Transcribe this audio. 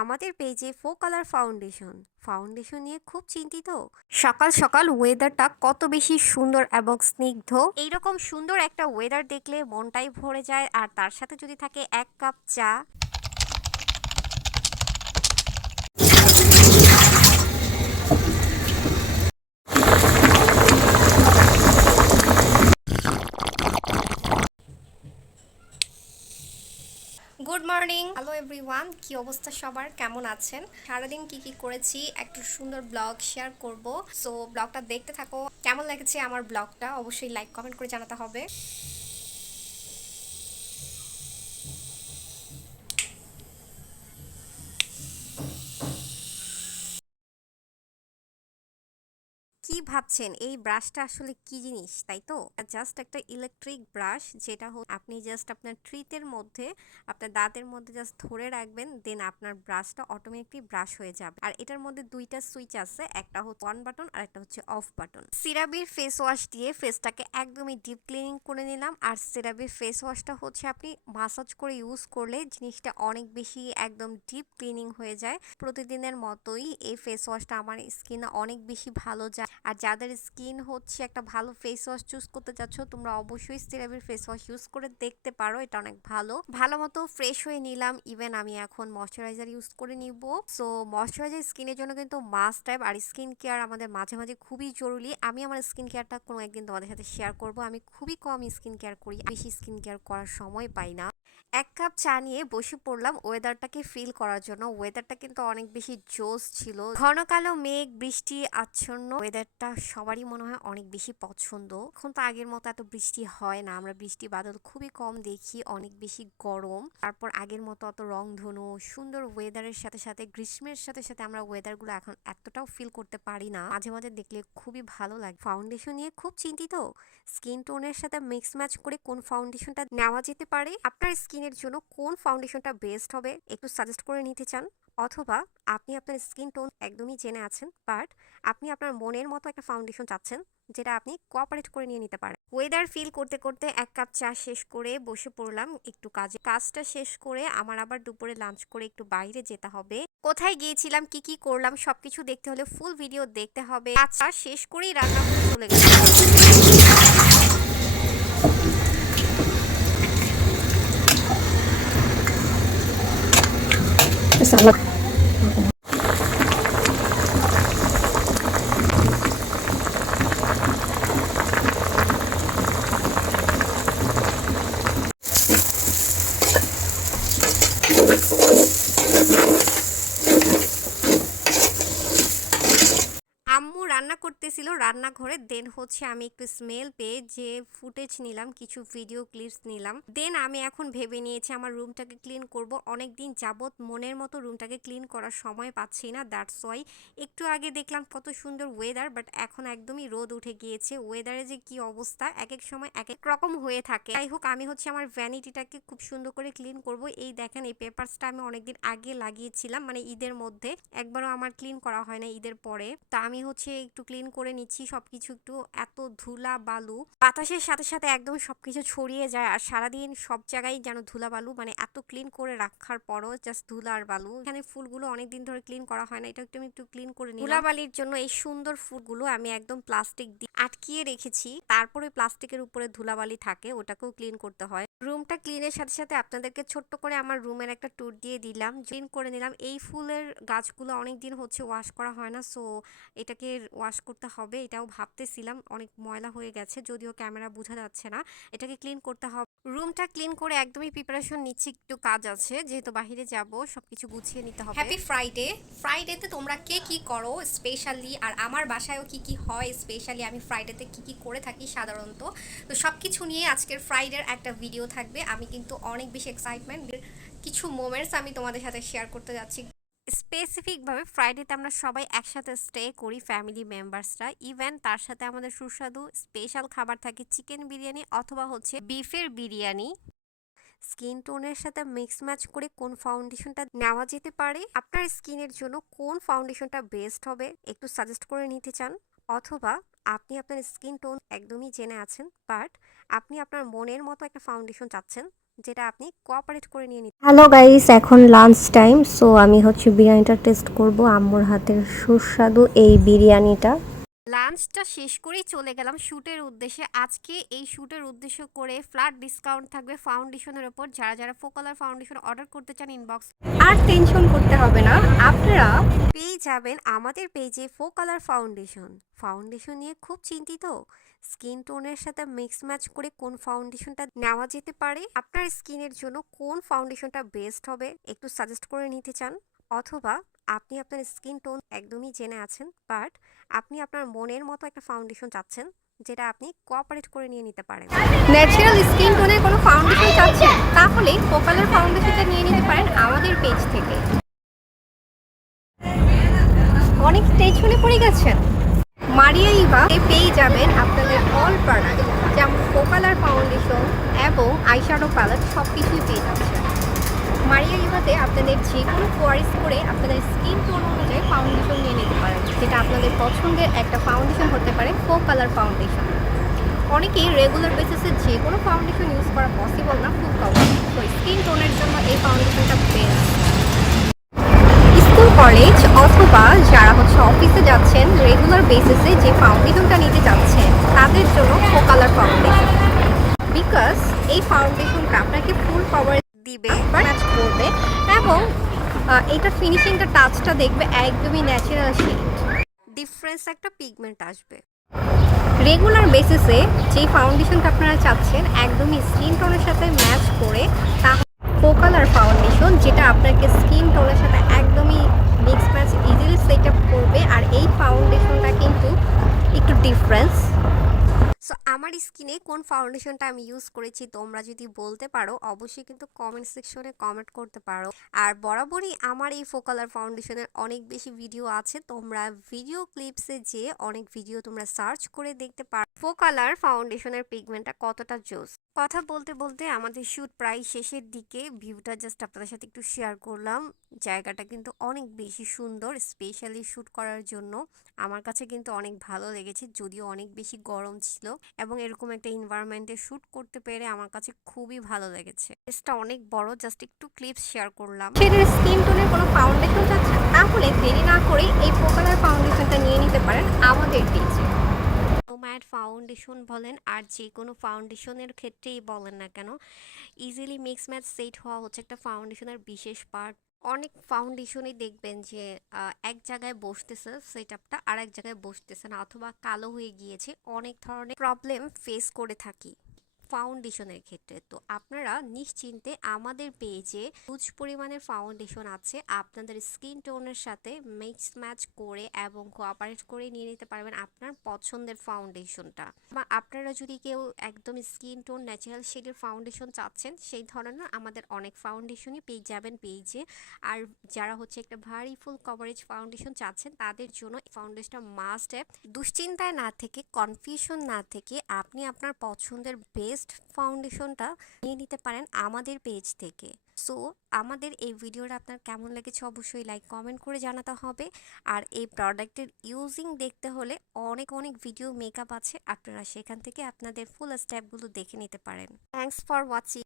আমাদের পেজে ফো কালার ফাউন্ডেশন নিয়ে খুব চিন্তিত। সকাল সকাল ওয়েদারটা কত বেশি সুন্দর এবং স্নিগ্ধ। এইরকম সুন্দর একটা ওয়েদার দেখলে মনটাই ভরে যায়, আর তার সাথে যদি থাকে এক কাপ চা। গুড মর্নিং, হ্যালো এভরিওয়ান, কি অবস্থা সবার, কেমন আছেন? সারাদিন কি কি করেছি একটু সুন্দর ব্লগ শেয়ার করব। সো ব্লগটা দেখতে থাকো। কেমন লেগেছে আমার ব্লগটা অবশ্যই লাইক কমেন্ট করে জানাতে হবে। কি ভাবছেন এই ব্রাশটা আসলে কি জিনিস, তাই তো? জাস্ট একটা ইলেকট্রিক ব্রাশ, যেটা আপনি জাস্ট আপনার ট্রিতের মধ্যে আপনার দাঁতের মধ্যে জাস্ট ধরে রাখবেন, দেন আপনার ব্রাশটা অটোমেটিকলি ব্রাশ হয়ে যাবে। আর এটার মধ্যে দুইটা সুইচ আছে, একটা হচ্ছে অন বাটন আর একটা হচ্ছে অফ বাটন। সিরাবির ফেস ওয়াশ দিয়ে ফেসটাকে একদমই ডিপ ক্লিনিং করে নিলাম। আর সিরাবির ফেস ওয়াশটা হচ্ছে আপনি মাসাজ করে ইউজ করলে জিনিসটা অনেক বেশি একদম ডিপ ক্লিনিং হয়ে যায়। প্রতিদিনের মতোই এই ফেস ওয়াশটা আমার স্কিনে অনেক বেশি ভালো যায়। আর যাদের স্কিন হচ্ছে একটা ভালো ফেস ওয়াশ চুজ করতে চাচ্ছ, তোমরা অবশ্যই সিরামির ফেস ওয়াশ ইউজ করে দেখতে পারো, এটা অনেক ভালো। ভালো মতো ফ্রেশ হয়ে নিলাম। ইভেন আমি এখন ময়শ্চারাইজার ইউজ করে নিব। সো ময়শ্চারাইজার স্কিনের জন্য কিন্তু মাস্ট টাইপ, আর স্কিন কেয়ার আমাদের মাঝে মাঝে খুবই জরুরি। আমি আমার স্কিন কেয়ারটা কোনো একদিন তোমাদের সাথে শেয়ার করব। আমি খুবই কম স্কিন কেয়ার করি, বেশি স্কিন কেয়ার করার সময় পাই না। এক কাপ চা নিয়ে বসে পড়লাম ওয়েদারটাকে ফিল করার জন্য। ওয়েদারটা কিন্তু অনেক বেশি জোস ছিল। ঘন কালো মেঘ, বৃষ্টি আচ্ছন্ন। ওয়েদারটা সবারই মনে হয় অনেক বেশি পছন্দ। এখন তো আগের মতো এত বৃষ্টি হয় না, আমরা বৃষ্টি বাদল খুবই কম দেখি, অনেক বেশি গরম। তারপর আগের মতো অত রংধনু সুন্দর ওয়েদারের সাথে সাথে গ্রীষ্মের সাথে সাথে আমরা ওয়েদারগুলো এখন এতটাও ফিল করতে পারি না। মাঝে মাঝে দেখলে খুবই ভালো লাগে। ফাউন্ডেশন নিয়ে খুব চিন্তিত, স্কিন টোনের সাথে মিক্স ম্যাচ করে কোন ফাউন্ডেশনটা নেওয়া যেতে পারে। আপনার স্কিনের জন্য কোন ফাউন্ডেশনটা বেস্ট হবে একটু সাজেস্ট করে নিতে চান, অথবা আপনি আপনার স্কিন টোন একদমই জেনে আছেন, বাট আপনি আপনার মনের মতো একটা ফাউন্ডেশন চাচ্ছেন যেটা আপনি কোঅপারেট করে নিয়ে নিতে পারেন। ওয়েদার ফিল করতে করতে এক কাপ চা শেষ করে বসে পড়লাম একটু কাজে। কাজটা শেষ করে আমার আবার দুপুরে লাঞ্চ করে একটু বাইরে যেতে হবে। কোথায় গিয়েছিলাম, কি কি করলাম, সবকিছু দেখতে হলে ফুল ভিডিও দেখতে হবে। আচ্ছা, শেষ করেই রান্না করে চলে গেলাম। আম্মু রান্না করতেছিল রান্নাঘরে, দেন হচ্ছে আমি একটু স্মেল পেয়ে যে ফুটেজ নিলাম, কিছু ভিডিও ক্লিপস নিলাম। দেন আমি এখন ভেবে নিয়েছি আমার রুমটাকে ক্লিন করব। অনেক দিন যাবত মনের মতো রুমটাকে ক্লিন করার সময় পাচ্ছি না, দ্যাটস ওয়াই। একটু আগে দেখলাম কত সুন্দর ওয়েদার, বাট এখন একদমই রোদ উঠে গিয়েছে। ওয়েদারে যে কি অবস্থা, এক এক সময় এক এক রকম হয়ে থাকে। যাই হোক, আমি হচ্ছে আমার ভ্যানিটিটাকে খুব সুন্দর করে ক্লিন করব। এই দেখেন, এই পেপারসটা আমি অনেকদিন আগে লাগিয়েছিলাম, মানে ঈদের মধ্যে। একবারও আমার ক্লিন করা হয় না ঈদের পরে। তা আমি হচ্ছে একটু ক্লিন করে নিচ্ছি সবকিছু। একটু এত ধুলা বালু বাতাসের সাথে সাথে একদম সবকিছু ছড়িয়ে যায়, আর সারাদিন সব জায়গায় যেন ধুলা বালু, মানে এত ক্লিন করে রাখার পরও জাস্ট ধুলা আর বালু। এখানে ফুলগুলো অনেকদিন ধরে ক্লিন করা হয় না, এটা একটু আমি একটু ক্লিন করে নিই। ধুলাবালির জন্য এই সুন্দর ফুলগুলো আমি একদম প্লাস্টিক দিয়ে আটকিয়ে রেখেছি, তারপরে প্লাস্টিকের উপরে ধুলাবালি থাকে, ওটাকেও ক্লিন করতে হয়। রুমটা ক্লিনের সাথে সাথে আপনাদেরকে ছোট্ট করে আমার রুমের একটা ট্যুর দিয়ে দিলাম, ক্লিন করে নিলাম। এই ফুলের গাছগুলো অনেকদিন হচ্ছে ওয়াশ করা হয় না, সো এটাকে ওয়াশ করতে হবে। এটাও ভাবতেছিলাম, অনেক ময়লা হয়ে গেছে, যদিও ক্যামেরা বোঝা যাচ্ছে না। এটাকে ক্লিন করতে হবে। রুমটা ক্লিন করে একদমই প্রিপারেশন নিচ্ছি, একটু কাজ আছে যেহেতু বাইরে যাব, সবকিছু গুছিয়ে নিতে হবে। Happy Friday. ফ্রাইডেতে তোমরা কে কি করো স্পেশালি, আর আমার বাসায়ও কি কি হয় স্পেশালি, আমি ফ্রাইডেতে কি কি করে থাকি সাধারণত। তো সব কিছু নিয়ে আজকের ফ্রাইডের একটা ভিডিও থাকবে। আমি কিন্তু অনেক বেশি এক্সাইটমেন্ট, কিছু মোমেন্টস আমি তোমাদের সাথে শেয়ার করতে যাচ্ছি। স্পেসিফিকভাবে ফ্রাইডেতে আমরা সবাই একসাথে স্টে করি, ফ্যামিলি মেম্বার্সরা। ইভেন তার সাথে আমাদের সুস্বাদু স্পেশাল খাবার থাকে চিকেন বিরিয়ানি অথবা হচ্ছে বিফের বিরিয়ানি। স্কিন টোনের সাথে মিক্স ম্যাচ করে কোন ফাউন্ডেশনটা নেওয়া যেতে পারে, আপনার স্কিনের জন্য কোন ফাউন্ডেশনটা বেস্ট হবে একটু সাজেস্ট করে নিতে চান, অথবা আপনি আপনার স্কিন টোন একদমই জেনে আছেন, বাট আপনি আপনার মনের মতো একটা ফাউন্ডেশন চাচ্ছেন, যেটা আপনি কোঅপারেট করে নিয়ে নিতে। হ্যালো গাইস, এখন লাঞ্চ টাইম। সো আমি হচ্ছে বিরিয়ানিটা টেস্ট করব, আম্মুর হাতের সুস্বাদু এই বিরিয়ানিটা। লাঞ্চটা শেষ করেই চলে গেলাম শ্যুটের উদ্দেশ্যে। আজকে এই শ্যুটের উদ্দেশ্য করে ফ্ল্যাট ডিসকাউন্ট থাকবে ফাউন্ডেশনের ওপর। যারা যারা ফোকালার ফাউন্ডেশন অর্ডার করতে চান ইনবক্স আর টেনশন করতে হবে না, আপনারা পেয়ে যাবেন আমাদের পেজে ফোকালার ফাউন্ডেশন। ফাউন্ডেশন নিয়ে খুব চিন্তিত? স্কিন টোনের সাথে মিক্স ম্যাচ করে কোন ফাউন্ডেশনটা নেওয়া যেতে পারে, আপনার স্কিনের জন্য কোন ফাউন্ডেশনটা বেস্ট হবে একটু সাজেস্ট করে নিতে চান, অথবা আপনি আপনার স্কিন টোন একদমই জেনে আছেন বাট আপনি আপনার মনের মতো একটা ফাউন্ডেশন চাচ্ছেন যেটা আপনি কোঅপারেট করে নিয়ে নিতে পারেন। ন্যাচারাল স্কিন টোনের কোনো ফাউন্ডেশন চাচ্ছেন, তাহলে ফোকালার ফাউন্ডেশনটা নিয়ে নিতে পারেন আমাদের পেজ থেকে। অনেক টেনশনে পড়ে গেছেন? মারিয়া ইভা পেয়ে যাবেন আপনাদের অল প্রোডাক্ট, যেমন ফোকালার ফাউন্ডেশন এবং আইশ্যাডো প্যালেট সব কিছুই পেয়ে যাচ্ছেন মারিয়া ইভাতে। আপনাদের যে কোনো কোয়ারিজ করে আপনাদের স্কিন টোন অনুযায়ী ফাউন্ডেশন নিয়ে নিতে পারেন, যেটা আপনাদের পছন্দের একটা ফাউন্ডেশন হতে পারে ফোকালার ফাউন্ডেশন। অনেকেই রেগুলার বেসিসে যে কোনো ফাউন্ডেশন ইউজ করা পসিবল না ফুল কভার, তো স্কিন টোনের জন্য এই ফাউন্ডেশনটা বেস্ট। স্কুল কলেজ অথবা যারা হচ্ছে অফিসে যাচ্ছেন রেগুলার বেসিসে যে ফাউন্ডেশনটা নিতে যাচ্ছেন তাদের জন্য ফোকালার ফাউন্ডেশন, বিকজ এই ফাউন্ডেশনটা আপনাকে ফুল কভার দিবে ম্যাচ করবে এবং এটা ফিনিশিংটা টাচটা দেখবে একদমই ন্যাচারাল শেড। ডিফারেন্স একটা পিগমেন্ট আসবে। রেগুলার বেসিসে যে ফাউন্ডেশনটা আপনারা চাচ্ছেন একদমই স্কিন টোনের সাথে ম্যাচ করে, তা ফোকালার ফাউন্ডেশন, যেটা আপনাকে স্কিন টোনের সাথে একদমই mix match easily set up করবে। আর এই ফাউন্ডেশনটা কিন্তু একটু ডিফারেন্স। সো আমার স্কিনে কোন ফাউন্ডেশনটা আমি ইউজ করেছি তোমরা যদি বলতে পারো অবশ্যই কিন্তু কমেন্ট সেকশনে কমেন্ট করতে পারো। আর বরাবরই আমার এই ফোকালার ফাউন্ডেশনের অনেক বেশি ভিডিও আছে, তোমরা ভিডিও ক্লিপসে যে অনেক ভিডিও তোমরা সার্চ করে দেখতে পারো ফোকালার ফাউন্ডেশনের পিগমেন্টটা কতটা জোস। কথা বলতে বলতে আমাদের শ্যুট প্রায় শেষের দিকে, ভিউটা জাস্ট আপনাদের সাথে একটু শেয়ার করলাম। জায়গাটা কিন্তু অনেক বেশি সুন্দর, স্পেশালি শ্যুট করার জন্য আমার কাছে কিন্তু অনেক ভালো লেগেছে, যদিও অনেক বেশি গরম ছিল এবং এরকম একটা এনভায়রনমেন্টে শ্যুট করতে পেরে আমার কাছে খুবই ভালো লেগেছে। এটা অনেক বড়, জাস্ট একটু ক্লিপস শেয়ার করলাম। সেটার স্কিন টোনের কোনো ফাউন্ডেশন চাচ্ছেন, তাহলে দেরি না করে এই ফোকালার ফাউন্ডেশনটা নিয়ে নিতে পারেন আমাদের পেজে। ম্যাট ফাউন্ডেশন বলেন আর যে কোনো ফাউন্ডেশনের ক্ষেত্রেই বলেন না কেন, ইজিলি মিক্স ম্যাচ সেট হওয়া হচ্ছে একটা ফাউন্ডেশনের বিশেষ পার্ট। অনেক ফাউন্ডেশনই দেখবেন যে এক জায়গায় বসতেছে সেট আপটা, আর এক জায়গায় বসতেছে না, অথবা কালো হয়ে গিয়েছে। অনেক ধরনের প্রবলেম ফেস করে থাকি ফাউন্ডেশনের ক্ষেত্রে। তো আপনারা নিশ্চিন্তে আমাদের পেজে হিউজ পরিমাণের ফাউন্ডেশন আছে, আপনাদের স্কিন টোনের সাথে মিক্স ম্যাচ করে এবং কোঅপারেট করে নিয়ে নিতে পারবেন আপনার পছন্দের ফাউন্ডেশনটা। বা আপনারা যদি কেউ একদম স্কিন টোন ন্যাচারাল শেডের ফাউন্ডেশন চাচ্ছেন, সেই ধরনের আমাদের অনেক ফাউন্ডেশনই পেয়ে যাবেন পেজে। আর যারা হচ্ছে একটা ভারী ফুল কভারেজ ফাউন্ডেশন চাচ্ছেন তাদের জন্য ফাউন্ডেশনটা মাস্ট হ্যাভ। দুশ্চিন্তায় না থেকে, কনফিউশন না থেকে আপনি আপনার পছন্দের বেস্ট ফাউন্ডেশনটা নিয়ে নিতে পারেন আমাদের পেজ থেকে। সো আমাদের এই ভিডিওটা আপনার কেমন লেগেছে অবশ্যই লাইক কমেন্ট করে জানাতে হবে। আর এই প্রোডাক্টের ইউজিং দেখতে হলে অনেক অনেক ভিডিও মেকআপ আছে, আপনারা সেখান থেকে আপনাদের ফুল স্টেপগুলো দেখে নিতে পারেন। Thanks for watching.